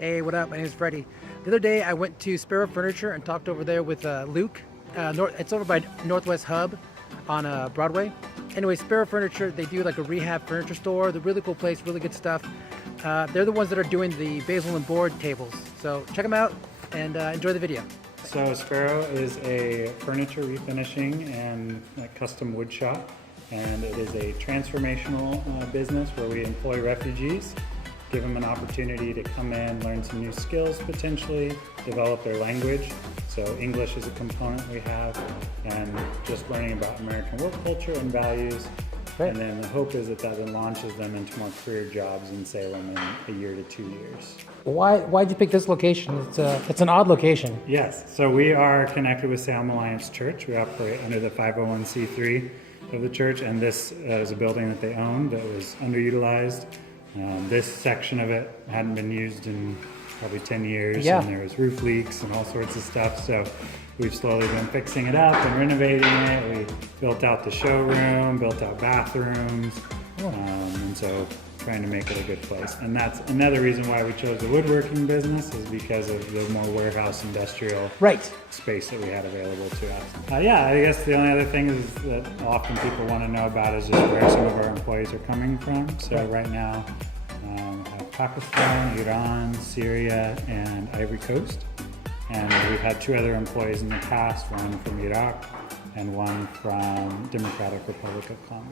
Hey, what up? My name is Freddie. The other day I went to Sparrow Furniture and talked over there with Luke. It's over by Northwest Hub on Broadway. Anyway, Sparrow Furniture, they do like a rehab furniture store. They're a really cool place, really good stuff. They're the ones that are doing the basil and board tables. So check them out and enjoy the video. So Sparrow is a furniture refinishing and custom wood shop, and it is a transformational business where we employ refugees, give them an opportunity to come in, learn some new skills potentially, develop their language. So English is a component we have, and just learning about American work culture and values. Great. And then the hope is that then launches them into more career jobs in Salem in a year to 2 years. Why'd you pick this location? It's an odd location. Yes, so we are connected with Salem Alliance Church. We operate under the 501c3 of the church, and this is a building that they own that was underutilized. This section of it hadn't been used in probably 10 years, Yeah. and there was roof leaks and all sorts of stuff. So we've slowly been fixing it up and renovating it. We built out the showroom, built out bathrooms, and so trying to make it a good place. And that's another reason why we chose the woodworking business, is because of the more warehouse industrial space that we had available to us. Yeah, I guess the only other thing is that often people want to know about is just where some of our employees are coming from. So right now, we have Pakistan, Iran, Syria, and Ivory Coast. And we've had 2 other employees in the past, one from Iraq and one from Democratic Republic of Congo.